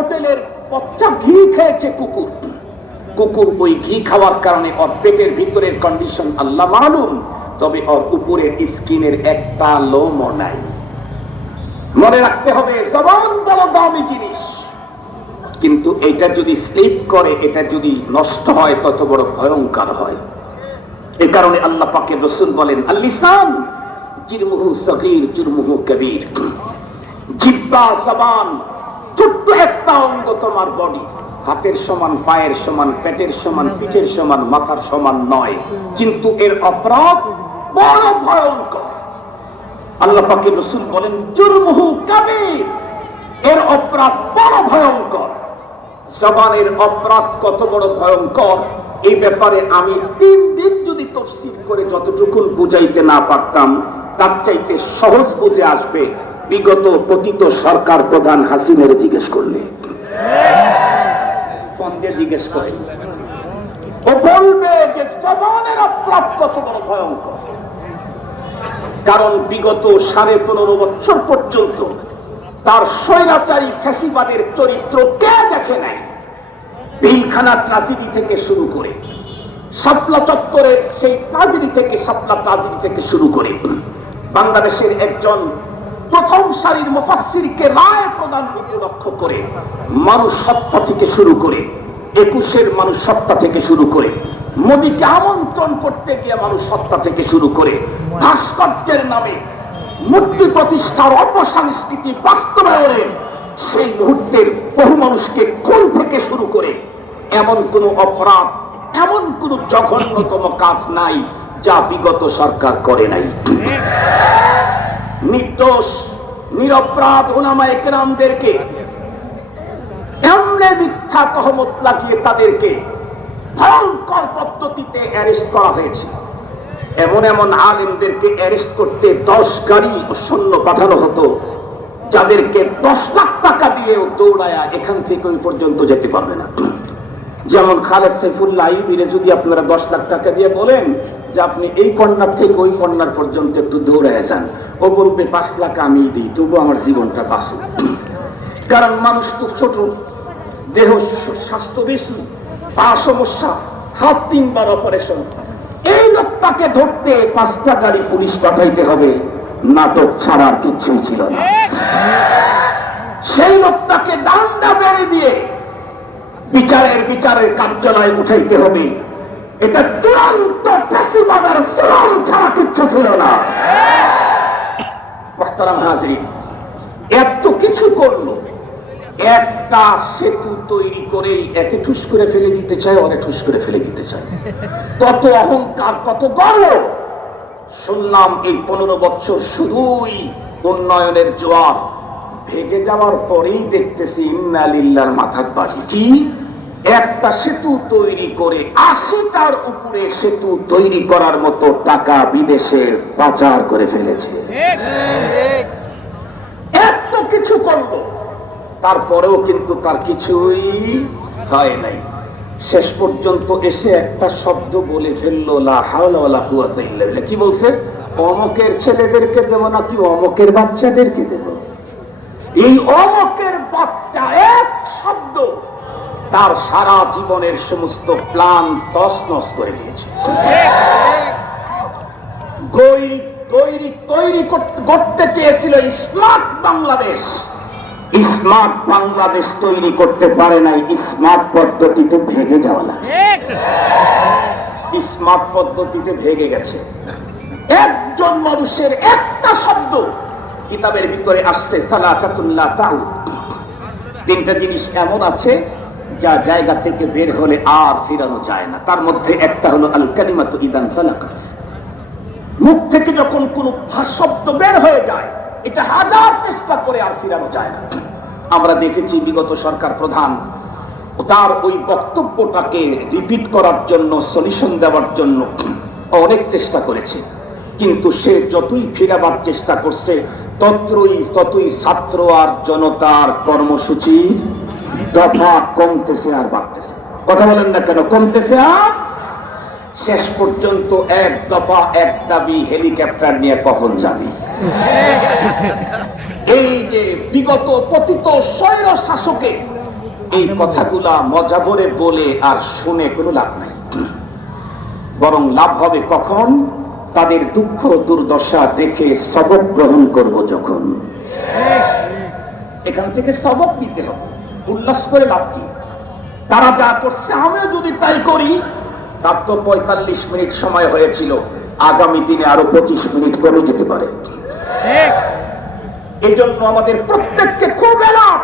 হোটেলের পচা ঘি খেয়েছে কুকুর, কুকুর ওই ঘি খাওয়ার কারণে ওর পেটের ভিতরের কন্ডিশন আল্লাহ মালুম, তবে ওর উপরের স্কিনের একটা লোমও নাই। মনে রাখতে হবে জবান বড় দামি জিনিস, কিন্তু এটা যদি স্লিপ করে, এটা যদি নষ্ট হয়, তত বড় ভয়ঙ্কর হয়। এ কারণে আল্লাহ পাকের রাসূল বলেন আল লিসান জিরমুহু সগীর জুরমুহু কবীর। জিহ্বা জবান ছোট্ট একটা অঙ্গ তোমার বডি, হাতের সমান, পায়ের সমান, পেটের সমান, পিঠের সমান, মাথার সমান নয়, কিন্তু এর অপরাধ বড় ভয়ঙ্কর। আল্লাহ পাকের রাসূল বলেন জুরমুহু কবীর, এর অপরাধ বড় ভয়ঙ্কর। জবানের অপরাধ কত বড় ভয়ঙ্কর, এই ব্যাপারে আমি 3 দিন যদি তাফসীর করে যতটুকু বুঝাইতে না পারতাম, তার চাইতে সহজ বুঝে আসবে বিগত পতিত সরকার প্রধান হাসিনার জিজ্ঞেস করলে। ফোন দিয়ে জিজ্ঞেস করে, ও বলবে যে জবানের অপরাধ কত বড় ভয়ঙ্কর। কারণ বিগত 15.5 বছর পর্যন্ত তার স্বৈরাচারী ফ্যাসিবাদের চরিত্র কে দেখে নাই? বিলখানা ট্রাজেডি থেকে শুরু করে, শাপলা চত্বরের সেই ট্রাজেডি থেকে, শাপলা ট্রাজেডি থেকে শুরু করে, বাংলাদেশের একজন প্রথম সারির মুফাসসিরকে রায় প্রদান উপলক্ষ করে মানুষ সত্তা থেকে শুরু করে, 21-এর মানুষ সত্তা থেকে শুরু করে, মোদীকে আমন্ত্রণ করতে গিয়ে মানুষ সত্তা থেকে শুরু করে, ভাস্কর্যের নামে মূর্তি প্রতিষ্ঠার অপসংস্কৃতি বাস্তবায়নে সেই মুহূর্তের বহু মানুষকে খুন থেকে শুরু করে এমন কোন অপরাধ, এমন কোন জঘন্যতম কাজ নাই যা বিগত সরকার করে নাই। নির্দোষ নিরপরাধ উলামায়ে কেরামদেরকে এমন মিথ্যা তহমত লাগিয়ে তাদেরকে ভয়ঙ্কর পদ্ধতিতে অ্যারেস্ট করা হয়েছে। এমন এমন আলেমদেরকে অ্যারেস্ট করতে 10 গাড়ি সৈন্য পাঠানো হতো, যাদেরকে 10 লাখ টাকা দিয়েও দৌড়ায়া এখান থেকে ওই পর্যন্ত যেতে পারবে না। যেমন খালেদ সাইফুল্লাহ আইয়ুবীরে যদি আপনারা 10 লাখ টাকা দিয়ে বলেন যে আপনি এই কর্নার থেকে ওই কর্নার পর্যন্ত একটু দৌড়ায় যান, ও বলবে 5 লাখ আমি দিই, তবু আমার জীবনটা বাঁচুক। কারণ মানুষ তো ছোট, দেহ স্বাস্থ্য বেশি, পা সমস্যা, হাত 3 বার অপারেশন, এই লোকটাকে ধরতে 5টা গাড়ি পুলিশ পাঠাইতে হবে, নাটক ছাড়ার কিছুই ছিল না। সেই লোকটাকে ডান্ডা বেড়ে দিয়ে বিচারের কার্যালয়ে উঠাইতে হবে, এটা চূড়ান্ত ফ্যাসিবাদের চূড়ান্ত ছাড়া কিচ্ছু ছিল না। মুহতারাম হাজিরিন, এত কিছু করলো, একটা সেতু তৈরি করে একে ঠুস করে ফেলে দিতে চায়, অনেক ঠুস করে ফেলে দিতে চায়। কত অহংকার, কত গর্ব! শুনলাম এই 15 বছর শুধুই উন্নয়নের জোয়ার, ভেঙে যাওয়ার পরেই দেখতেছি ইন্না লিল্লাহর মাথার বাড়ি। কি একটা সেতু তৈরি করে 80টার উপরে সেতু তৈরি করার মতো টাকা বিদেশে পাচার করে ফেলেছে। এত কিছু করলো, তারপরেও কিন্তু তার কিছুই হয় নাই। শেষ পর্যন্ত এসে একটা শব্দ বলে ফেললো, লা হাওলা ওয়ালা কুওয়াতা ইল্লা বিল্লাহ। কি বলছে? অমকের ছেলেদেরকে দেব নাকি অমকের বাচ্চাদেরকে দেব? এই অমকের বাচ্চা এক শব্দ তার সারা জীবনের সমস্ত প্ল্যান তছনছ করে দিয়েছে। তৈরি করতে চেয়েছিল স্মার্ট বাংলাদেশ, স্মার্ট বাংলাদেশ তৈরি করতে পারে নাই, স্মার্ট পদ্ধতিতে ভেঙে যাওয়া লাগছে। স্মার্ট পদ্ধতিতে ভেঙে গেছে। একজন মানুষের একটা শব্দ কিতাবের ভিতরে আসছে, সালাতাতুল্লাহ তাউদ, 3টা জিনিস এমন আছে যা জায়গা থেকে বের হলে আর ফিরানো যায় না। তার মধ্যে একটা হলো আল কালিমাতু ইদান সালাকাত, মুখ থেকে যখন কোনো শব্দ বের হয়ে যায়, এটা হাজার চেষ্টা করে আর ফিরানো যায় না। আমরা দেখেছি বিগত সরকার প্রধান তার ওই বক্তব্যটাকে রিপিট করার জন্য, সলিউশন দেওয়ার জন্য অনেক চেষ্টা করেছে, কিন্তু সে যতই ফিরাবার চেষ্টা করছে ততই ছাত্র আর জনতার কর্মসূচি দফা কমতেছে আর বাড়তেছে। কথা বলেন না কেন? কমতেছে আর শেষ পর্যন্ত এক দফা এক দাবি, হেলিকপ্টার নিয়ে কখন যাবি? এই যে বিগত পতিত স্বৈর শাসকে এই কথাগুলা মজা ভরে বলে আর শুনে কোনো লাভ নাই, বরং লাভ হবে কখন? তাদের দুঃখ দুর্দশা দেখে সবক গ্রহণ করব যখন। এখান থেকে সবক নিতে হবে, উল্লাস করে লাভ কি? তারা যা করছে আমিও যদি তাই করি, তার তো 45 মিনিট সময় হয়েছিল, আগামী দিনে আরো 25 মিনিট কমে যেতে পারে। এই জন্য আমাদের প্রত্যেককে খুব এলাপ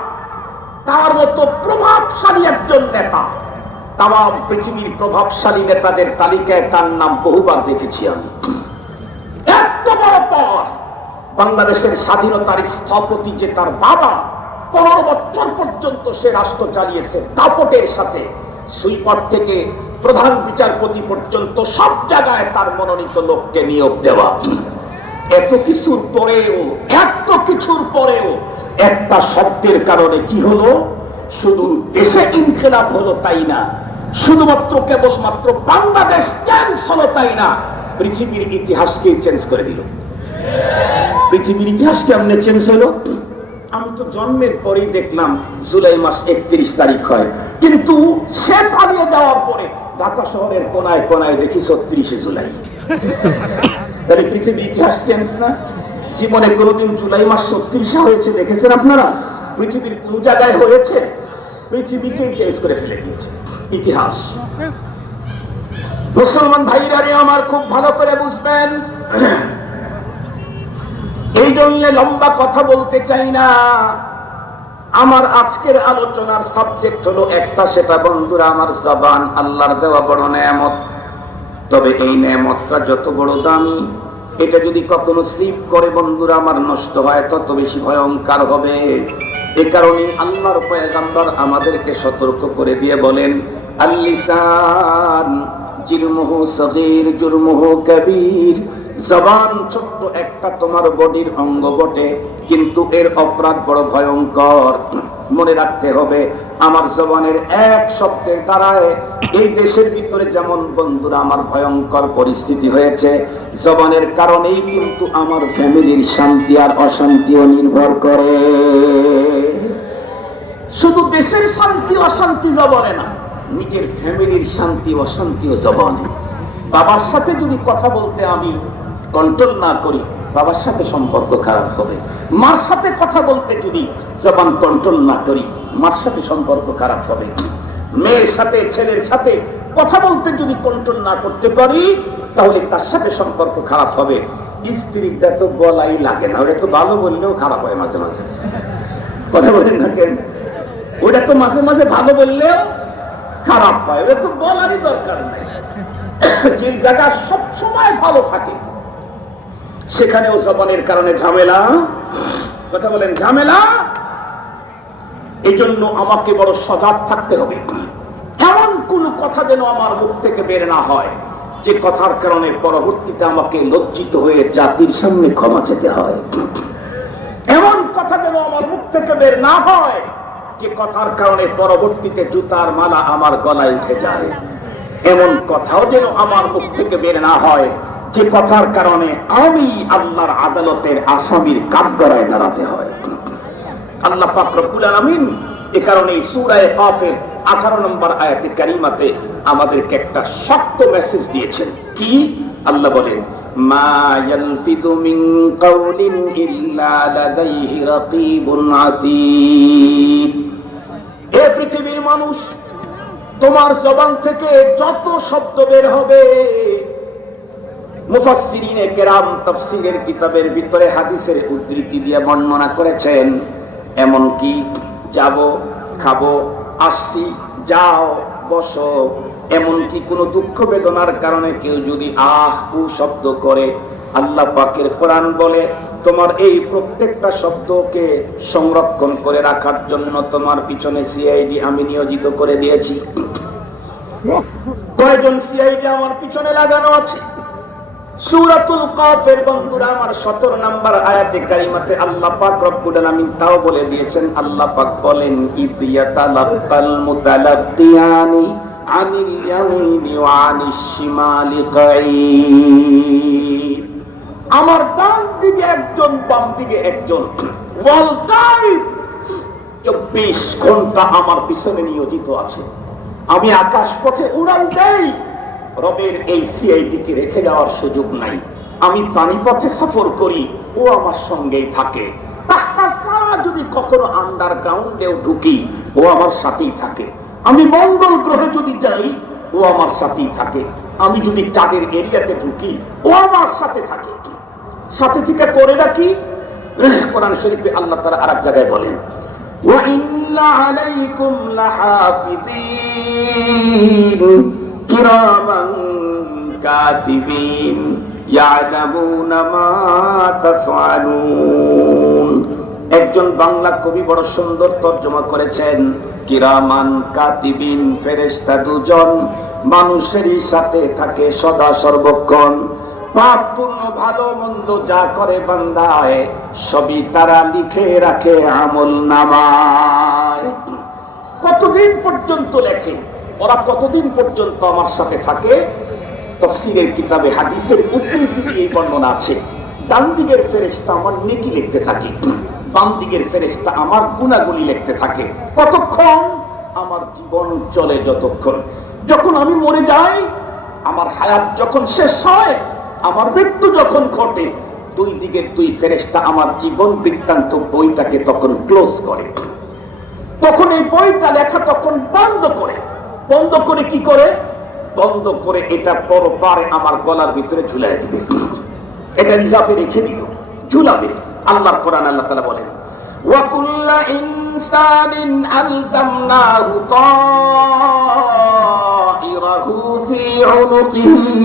তার মতো প্রভাবশালী একজন নেতা, তাম পৃথিবীর প্রভাবশালী নেতাদের তালিকায় তার নাম বহুবার দেখেছি আমি। এত বড় পদ, বাংলাদেশের স্বাধীনতার স্থপতি যে তার বাবা, 15 বছর পর্যন্ত সে রাষ্ট্র চালিয়েছে দাপটের সাথে। সুইপার থেকে প্রধান বিচারপতি পর্যন্ত সব জায়গায় তার মনোনীত লোককে নিয়োগ দেওয়া। এত কিছুর পরেও একটা শব্দের কারণে কি হলো? শুধু দেশে ইনকিলাব হলো তাই না, শুধুমাত্র কেবলমাত্র বাংলাদেশ চেঞ্জ হলো তাই না, পৃথিবীর ইতিহাসকে চেঞ্জ করে দিল। পৃথিবীর ইতিহাস কেমনে চেঞ্জ হলো? আমি তো জন্মের পরেই দেখলাম জুলাই মাস 31 তারিখ হয়, কিন্তু সে পালিয়ে যাওয়ার পরে ঢাকা শহরের কোনায় কোনায় দেখি 36শে জুলাই। তাহলে পৃথিবীর ইতিহাস চেঞ্জ না? জীবনে কোনোদিন জুলাই মাস 36 হয়েছে দেখেছেন আপনারা? পৃথিবীর কোন জায়গায় হয়েছে? পৃথিবীকেই চেঞ্জ করে ফেলে দিয়েছে ইতিহাস। মুসলমান ভাইরা আমার খুব ভালো করে বুঝবেন, এই জন্য লম্বা কথা বলতে চাই না। আমার আজকের আলোচনার সাবজেক্ট হলো একটা, সেটা বন্ধুরা আমার জবান আল্লাহর দেওয়া বড় নেয়ামত। তবে এই নেয়ামতটা যত বড় দামি, এটা যদি কখনো স্লিপ করে বন্ধুরা আমার নষ্ট হয় তত বেশি ভয়ঙ্কর হবে। এ কারণে আল্লাহর পয়গম্বর আমাদেরকে সতর্ক করে দিয়ে বলেন, আল-লিসান জিরমুহু সগীর জুরমুহু কবীর। জবান ছোট্ট একটা তোমার বডির অঙ্গ বটে, কিন্তু এর অপরাধ বড় ভয়ঙ্কর। মনে রাখতে হবে, আমার জবানের এক শব্দের দ্বারায় এই দেশের ভিতরে যেমন বন্ধুরা আমার ভয়ঙ্কর পরিস্থিতি হয়েছে, জবানের কারণেই কিন্তু আমার ফ্যামিলির শান্তি আর অশান্তিও নির্ভর করে। শুধু দেশের শান্তি অশান্তি জবানে না, নিজের ফ্যামিলির শান্তি অশান্তিও জবানে। বাবার সাথে যদি কথা বলতে আমি কন্ট্রোল না করি, বাবার সাথে সম্পর্ক খারাপ হবে। মার সাথে কথা বলতে যদি জবান কন্ট্রোল না করি, মার সাথে সম্পর্ক খারাপ হবে। মেয়ের সাথে ছেলের সাথে কথা বলতে যদি কন্ট্রোল না করতে পারি, তাহলে তার সাথে সম্পর্ক খারাপ হবে। স্ত্রীটা তো বলাই লাগে না, ওটা তো ভালো বললেও খারাপ হয় মাঝে মাঝে। কথা বলেন না কেন? ওটা তো মাঝে মাঝে ভালো বললেও খারাপ হয়, ওটা তো বলারই দরকার নেই। যে জায়গা সব সময় ভালো থাকে সেখানেও জবানের কারণে ঝামেলা। কথা বলেন ঝামেলা। এই জন্য আমাকে বড় সজাগ থাকতে হবে। এমন কোন কথা যেন আমার মুখ থেকে বের না হয় যে কথার কারণে পরবর্তীতে আমাকে লজ্জিত হয়ে জাতির সামনে ক্ষমা চেতে হয়। এমন কথা যেন আমার মুখ থেকে বের না হয় যে কথার কারণে পরবর্তীতে জুতার মালা আমার গলায় উঠে যায়। এমন কথাও যেন আমার মুখ থেকে বের না হয় যে কথার কারণে আমি আল্লাহর আদালতের আসামির কাঠগড়ায় দাঁড়াতে হয়। আল্লাহ পাক রব্বুল আলামিন এ কারণে সূরা কাফের 18 নম্বর আয়াতে কারিমাতে আমাদেরকে একটা শক্ত মেসেজ দিয়েছেন। কি? আল্লাহ বলেন, মা ইয়ালফিযু মিন কাওলিন ইল্লা লাদাইহি রাকীবুন আতীদ। হে পৃথিবীর মানুষ, তোমার জবান থেকে যত শব্দ বের হবে, মুফাসসিরিনে কেরাম তাফসীরের কিতাবের ভিতরে হাদিসের উদ্ধৃতি দিয়ে বর্ণনা করেছেন, এমন কি যাব, খাবো, আসছি, যাও, বসো, এমনকি কোন দুঃখ বেদনার কারণে কেউ যদি আহ উ শব্দ করে, আল্লাহ পাকের কোরআন বলে তোমার এই প্রত্যেকটা শব্দকে সংরক্ষণ করে রাখার জন্য তোমার পিছনে সিআইডি আমি নিয়োজিত করে দিয়েছি। কয়জন সিআইডি আমার পিছনে লাগানো আছে? সূরাতুল কাফের বন্ধুরা আমার 17 নম্বর আয়াতে কারিমাতে আল্লাহ পাক রব্বুল আলামিন তাও বলে দিয়েছেন। আল্লাহ পাক বলেন, ইতিয়াতালাক্কাল মুতালাক্কিয়ানি আনিল ইয়ামিনি ওয়া আনিশ শিমালি কাঈদ। আমার ডান দিকে একজন, বাম দিকে একজন, ওয়াল টাইম 24 ঘন্টা আমার পিছনে নিয়োজিত আছে। আমি আকাশ পথে উড়ান দেই, রবের এই সিআইডি কে রেখে যাওয়ার সুযোগ নাই। আমি পানিপথে সফর করি, ও আমার সঙ্গেই থাকে। যদি কখনো আন্ডারগ্রাউন্ডেও ঢুকি, ও আমার সাথেই থাকে। আমি মঙ্গল গ্রহে যদি যাই, ও আমার সাথেই থাকে। আমি যদি চাঁদের এরিয়াতে ঢুকি, ও আমার সাথে থাকে। সাথে থেকে করে রাখি। কোরআন শরীফে আল্লাহ তাআলা আরেক জায়গায় বলেন, ওয়া ইন্না আলাইকুম লাহাফিযিন কিরামান কাতিবিন ইয়ালামুনা মা তাফআলুন। একজন বাংলা কবি বড় সুন্দর তর্জমা করেছেন, কিরামান কাতিবিন, ফেরেশতা দুজন মানুষেরই সাথে থাকে সদা সর্বক্ষণ। পাপ পূর্ণ ভালো মন্দ যা করে বান্দায়, সবই তারা লিখে রাখে আমল নামায়। কতদিন পর্যন্ত লেখে ওরা? কতদিন পর্যন্ত আমার সাথে থাকে? তাফসীরের কিতাবে হাদিসের উদ্ধৃতিতে এই বর্ণনা আছে। ডান দিকের ফেরেশতা আমার নেকি লিখতে থাকে, বাম দিকের ফেরেশতা আমার গুনাহগুলি লিখতে থাকে। কতক্ষণ? আমার জীবন চলে যতক্ষণ। যখন আমি মরে যাই, আমার হায়াত যখন শেষ হয়, আমার মৃত্যু যখন ঘটে, দুই দিকের দুই ফেরেশতা আমার জীবন বৃত্তান্ত বইটাকে তখন ক্লোজ করে। তখন এই বইটা লেখা তখন বন্ধ করে। বন্ধ করে কি করে? বন্ধ করে এটা পরপারে আমার গলার ভিতরে ঝুলাই দিবে। এটা রিজার্ভে রেখে দিল, ঝুলাবে। আল্লাহর কোরআন আল্লাহ তাআলা বলেন, ওয়া কুল্লা ইনসানিন আলজামনাহু তাইরাহু ফি উনুকিহি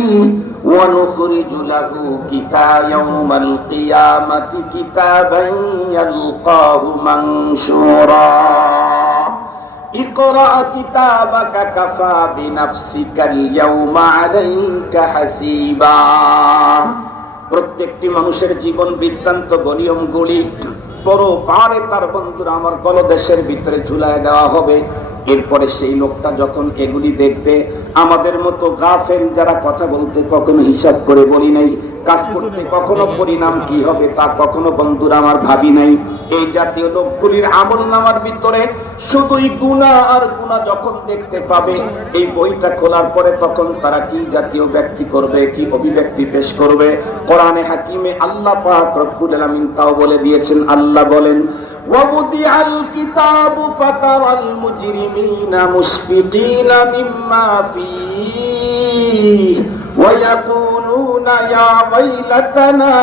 ওয়া নুখরিজু লাহু ইয়াওমাল কিয়ামাতি কিতাবান ইয়ালকাহু মানশুরা। ইকরা কিতাবাকা কাফা বিনাফসিকাল ইয়াওমা আলাইকা হাসিবা। প্রত্যেকটি মানুষের জীবন বৃত্তান্ত নিয়মগুলি পরপারে তার বন্ধুরা আমার গলদেশের ভিতরে ঝুলায় দেওয়া হবে। এরপরে সেই লোকটা যখন এগুলি দেখবে, আমাদের মতো গাফেল যারা কথা বলতে কখনো হিসাব করে বলি নাই, কাজ করতে কখনো পরিণাম কি হবে তা কখনো বন্ধুরা আমার ভাবি নাই, এই জাতীয় লোকগুলির আমল নামার ভিতরে শুধুই গুনাহ আর গুনাহ যখন দেখতে পাবে, এই বইটা খোলার পরে তখন তারা কি জাতীয় ব্যক্তি করবে, কি অভিব্যক্তি পেশ করবে। কোরআনে হাকিমে আল্লাহ পাক রব্বুল আলামিন তাও বলে দিয়েছেন। আল্লাহ বলেন, وَوُضِعَ الْكِتَابُ فَتَرَى الْمُجْرِمِينَ مُشْفِقِينَ مِمَّا فِيهِ وَيَقُولُونَ يَا وَيْلَتَنَا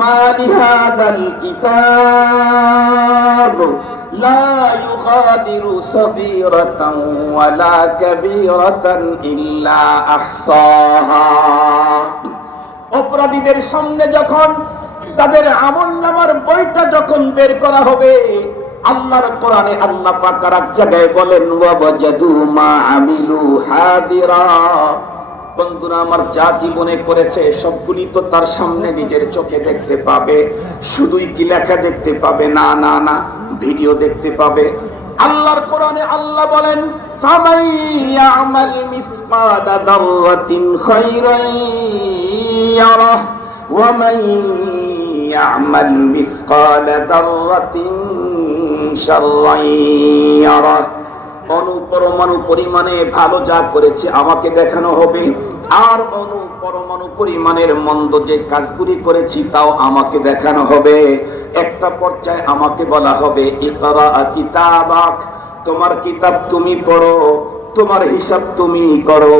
مَا لِهَذَا الْكِتَابِ لَا يُغَادِرُ صَغِيرَةً وَلَا كَبِيرَةً إِلَّا أَحْصَاهَا। অপরাধীদের সামনে যখন তাদের আমলনামার বইটা যখন বের করা হবে, আল্লাহর কোরআনে আল্লাহ পাক এক জায়গায় বলেন, ওয়াজাদু মা আমিলু হাদিরা। বন্ধুরা আমার যা জীবনে করেছে সবগুলি তো তার সামনে নিজের চোখে দেখতে পাবে। শুধুই কি লেখা দেখতে পাবে? না না না, ভিডিও দেখতে পাবে। আল্লাহর কোরআনে আল্লাহ বলেন, ফামান ইয়ামাল মিসকালা দাররাতিন খায়রান ইয়ারাহ ওয়া মান ইয়ামাল মিসকালা দাররাতিন শাররান ইয়ারাহ। অনুপরমাণু পরিমাণে ভালো যা করেছে আমাকে দেখানো হবে, আর অনুপরমাণু পরিমাণের মন্দ যে কাজগুলি করেছি তাও আমাকে দেখানো হবে। একটা পর্যায়ে আমাকে বলা হবে, ইকরা কিতাবাক, তোমার কিতাব তুমি পড়ো, তোমার হিসাব তুমি করো।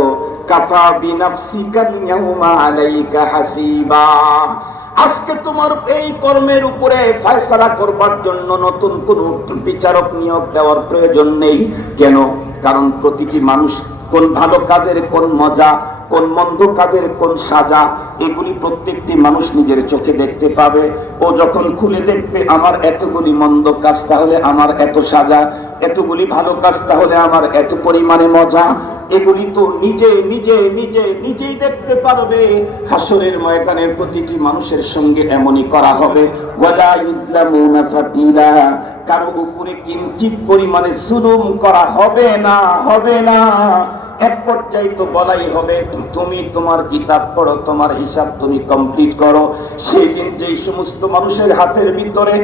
কাফা বিনাফসিকা ইয়াউমা আলাইকা হাসিবা। আজকে তোমার এই কর্মের উপরে ফয়সালা করবার জন্য নতুন কোন বিচারক নিয়োগ দেওয়ার প্রয়োজন নেই। কেন? কারণ প্রতিটি মানুষ কোন ভালো কাজের কোন মজা, কোন মন্দ কাজের কোন সাজা, এগুলি প্রত্যেকটি মানুষ নিজের চোখে দেখতে পাবে। ও যখন খুলে দেখবে আমার এতগুলি মন্দ কাজ, তাহলে আমার এত সাজা, এতগুলি ভালো কাজ, তাহলে আমার এত পরিমাণে মজা। এগুলি তো নিজেই দেখতে পারবে। হাসরের ময়দানের প্রতিটি মানুষের সঙ্গে এমনই করা হবে। ওয়ালা ইউযলামুনা ফাতিলা, কারো উপরে কিঞ্চিত পরিমাণে জুলুম করা হবে না। এক পর্যায়ে তো বলাই হবে, তুমি তোমার কিতাব পড়ো, তোমার হিসাব তুমি কমপ্লিট করো। সেই দিন যেই সমস্ত মানুষের হাতের ভিতরে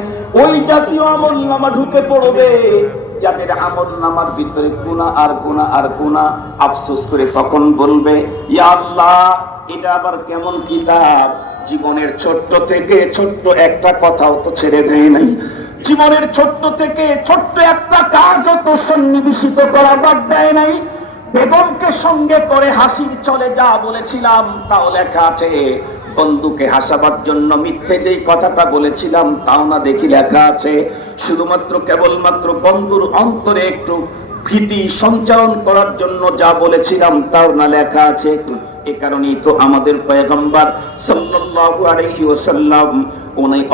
ওই জাতীয় আমলনামা ঢুকে পড়বে, যাদের আমলনামার ভিতরে গুনাহ আর গুনাহ, আফসোস করে তখন বলবে, ইয়া আল্লাহ, এটা আবার কেমন কিতাব? জীবনের ছোট্ট থেকে ছোট্ট একটা কথাও তো ছেড়ে দেয় নাই, জীবনের ছোট্ট থেকে ছোট্ট একটা কাজও তো সন্নিবেশিত করা বাদ দেয় নাই। বেগমকে সঙ্গে করে হাসির চলে যা বলেছিলাম তাও লেখা আছে, বন্ধুকে হাসাবার জন্য মিথ্যে যেই কথাটা বলেছিলাম তাও না দেখি লেখা আছে। শুধুমাত্র কেবলমাত্র বন্ধুর অন্তরে একটু ভীতি সঞ্চারণ করার জন্য যা বলেছিলাম তাও না লেখা আছে। এ কারণেই তো আমাদের পয়গম্বর সাল্লাল্লাহু আলাইহি ওয়াসাল্লাম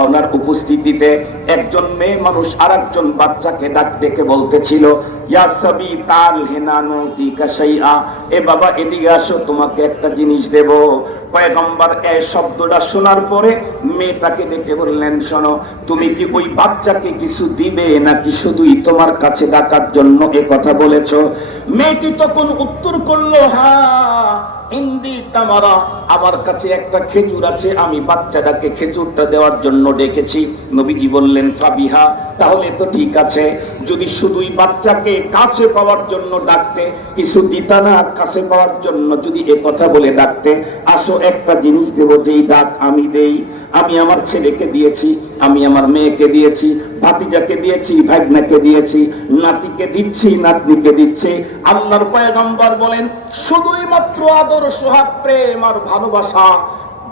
ওনার উপস্থিতিতে একজন মেয়ে মানুষ আরেকজন বাচ্চাকে ডাক ডেকে বলতেছিল, ইয়া সাবি তাল হিনানুতিকা শাইআ, এ বাবা এদিকে আসো, তোমাকে একটা জিনিস দেব। পয়গম্বর এই শব্দটা শোনার পরে মেয়েটাকে ডেকে বললেন, শোনো, তুমি কি ওই বাচ্চাকে কিছু দিবে নাকি শুধুই তোমার কাছে ডাকার জন্য এ কথা বলেছো? মেয়েটি তখন উত্তর করলো, হ্যাঁ ইন্দি তামারা, আমার কাছে একটা খেজুর আছে, আমি বাচ্চাটাকে খেজুরটা দেওয়ার জন্য ডেকেছি। নবীজি বললেন, ফাবিহা, তাহলে তো ঠিক আছে। যদি শুধুই বাচ্চাকে কাছে পাওয়ার জন্য ডাকতে, কিছু দিতা না, কাছে পাওয়ার জন্য যদি এ কথা বলে ডাকতে, আসো একটা জিনিস দেব, যেই ডাক আমি দেই। আমি আমার ছেলেকে দিয়েছি, আমি আমার মেয়েকে দিয়েছি, ভাতিজাকে দিয়েছি, ভাগনাকে দিয়েছি, নাতিকে দিচ্ছি, নাতনিকে দিচ্ছি। আল্লাহর পয়গম্বর বলেন, শুধুই মাত্র আদর, সোহাগ, প্রেম আর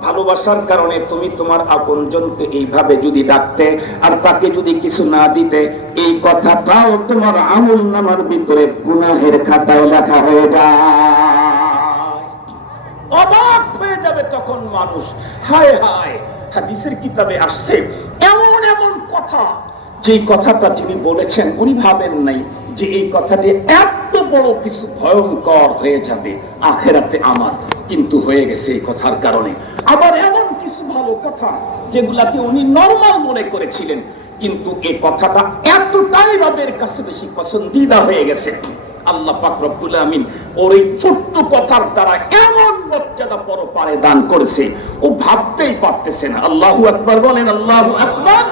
ভালোবাসার কারণে তুমি তোমার আপনজনকে এইভাবে যদি ডাকতে আর তাকে যদি কিছু না দিতে, এই কথাটাও তোমার আমলনামার ভিতরে গুনাহের খাতায় লেখা হয়ে যায়। অবাক হয়ে যাবে তখন মানুষ, হায় হায়, হাদিসের কিতাবে আসছে এমন কথা, যে কথাটা যিনি বলেছেন উনি ভাবেন নাই যে এই কথাটি এত বড় কিছু ভয়ঙ্কর হয়ে যাবে আখেরাতে আমার, কিন্তু হয়ে গেছে এই কথার কারণে। আবার এমন কিছু ভালো কথা যেগুলাকে উনি নরমাল মনে করেছিলেন, কিন্তু এই কথাটা এতটাই রবের কাছে বেশি পছন্দিদা হয়ে গেছে, আল্লাহ পাক রব্বুল আমিন ওর এই ছোট্ট কথার দ্বারা এমন মর্যাদা পরপারে দান করেছে, ও ভাবতেই পারতেছে না। আল্লাহু আকবার বলেন, আল্লাহু আকবার।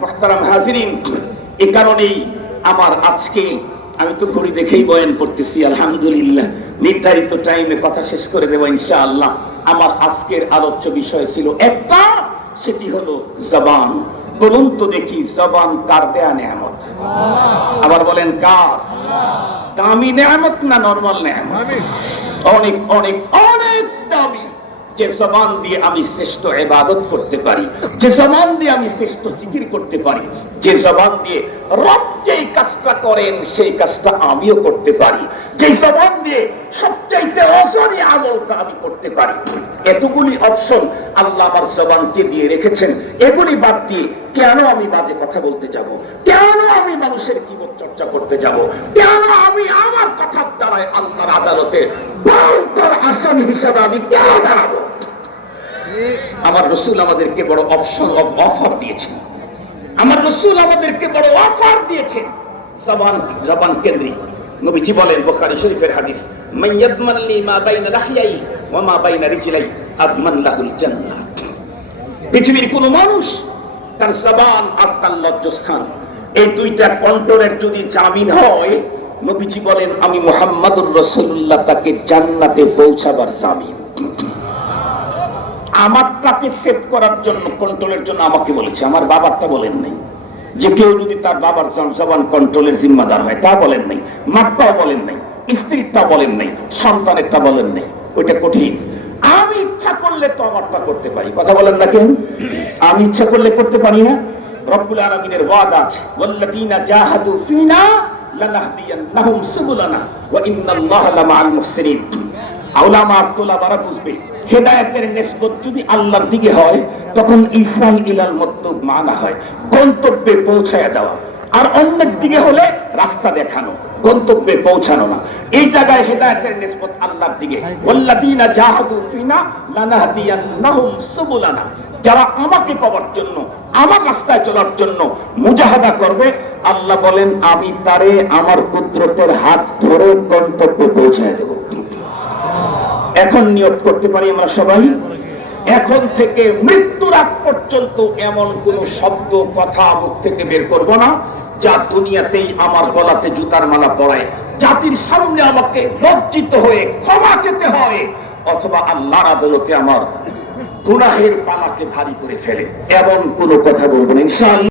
মুহতারাম হাজিরিন, এই কারণেই আমার আজকে, আমি তো ঘড়ি দেখেই বয়ান করতেছি, আলহামদুলিল্লাহ নির্ধারিত টাইমে কথা শেষ করে দেব ইনশাআল্লাহ। আমার আজকের আলোচ্য বিষয় ছিল একটা, সেটি হলো জবান। বলুন তো দেখি, জবান কার দেয়া নেয়ামত? আবার বলেন, কার? দামি নেয়ামত না নরমাল নেয়ামত? অনেক অনেক অনেক দামি। যে জবান দিয়ে আমি শ্রেষ্ঠ ইবাদত করতে পারি, যে জবান দিয়ে আমি শ্রেষ্ঠ জিকির করতে পারি, যে জবান দিয়ে রব যেই কাজটা করেন সেই কাজটা আমিও করতে পারি, যে জবান দিয়ে সবচাইতে অজরি আমলটা আমি করতে পারি। এতগুলি অপশন আল্লাহ আমার জবানকে দিয়ে রেখেছেন। এগুলি বাদ দিয়ে কেন আমি বাজে কথা বলতে যাব? কেন আমি মানুষের গীবত চর্চা করতে যাব? কেন আমি আমার কথার দ্বারায় আল্লাহর আদালতে ভয়ঙ্কর আসামি হিসাবে আমি কেন দাঁড়াবো? আমার রাসূল আমাদেরকে বড় অফার দিয়েছেন। আমার রাসূল আমাদেরকে বড় অফার দিয়েছেন জবান কেন্দ্রিক। নবীজি বলেন, বুখারী শরীফের হাদিস, মান ইয়াদমান লি মা বাইনা লাহইয়াই ওয়া মা বাইনা রিজলাই আদমান লাহুল জান্নাহ। পৃথিবীর কোন মানুষ তার জবান আর তার লজ্জাস্থান, এই দুইটা কন্ট্রোলের যদি জামিন হয়, নবীজি বলেন আমি মুহাম্মাদুর রাসূলুল্লাহ তাকে জান্নাতে পৌঁছাবার জামিন। আমারটাকে সেভ করার জন্য, কন্ট্রোলের জন্য আমাকে বলেছে, আমার বাবারটা বলেন নাই। যে কেউ যদি তার বাবার জবান কন্ট্রোলের জিম্মাদার হয়, তা বলেন নাই। মারটাও বলেন নাই, স্ত্রীরটা বলেন নাই, সন্তানেরটা বলেন নাই। ওইটা কঠিন। আমি ইচ্ছা করলে তো আমারটা করতে পারি, কথা বলেন না কেন? আমি ইচ্ছা করলে করতে পারি না? রব্বুল আলামিনের ওয়াদা আছে, ওয়াল্লাযীনা জাহাদু ফীনা লানাহদিয়ান্নাহুম সুবুলানা ওয়া ইন্নাল্লাহা লামাআল মুহসিনিন। উলামা আর তোলাবারা বুঝবে, হেদায়েতের নিসবত যদি আল্লাহর দিকে হয় তখন ইসাল ইলাল মাতলুব মানা হয়, গন্তব্যে পৌঁছায় দেওয়া। আর অন্যের দিকে হলে রাস্তা দেখানো, গন্তব্যে পৌঁছানো না। এই জায়গায় হেদায়েতের নিসবত আল্লাহর দিকে, ওয়াল্লাযীনা জাহাদু ফিনা লানাহদিয়ান্নাহুম সুবুলানা, যারা আমাকে পাওয়ার জন্য, আমার রাস্তায় চলার জন্য মুজাহাদা করবে, আল্লাহ বলেন আমি তারে আমার কুদরতের হাত ধরে গন্তব্যে পৌঁছায় দেব। এখন নিয়ত করতে পারি আমরা সবাই, এখন থেকে মৃত্যুর আগ পর্যন্ত এমন কোন শব্দ কথা মুখ থেকে বের করব না যা দুনিয়াতেই আমার গলাতে জুতার মালা পরায়, জাতির সামনে আমাকে লজ্জিত হয়ে ক্ষমা চেতে হয়, অথবা আল্লাহর আদালতে আমার গুনাহের পালাকে ভারী করে ফেলে, এমন কোন কথা বলবো না ইনশাআল্লাহ।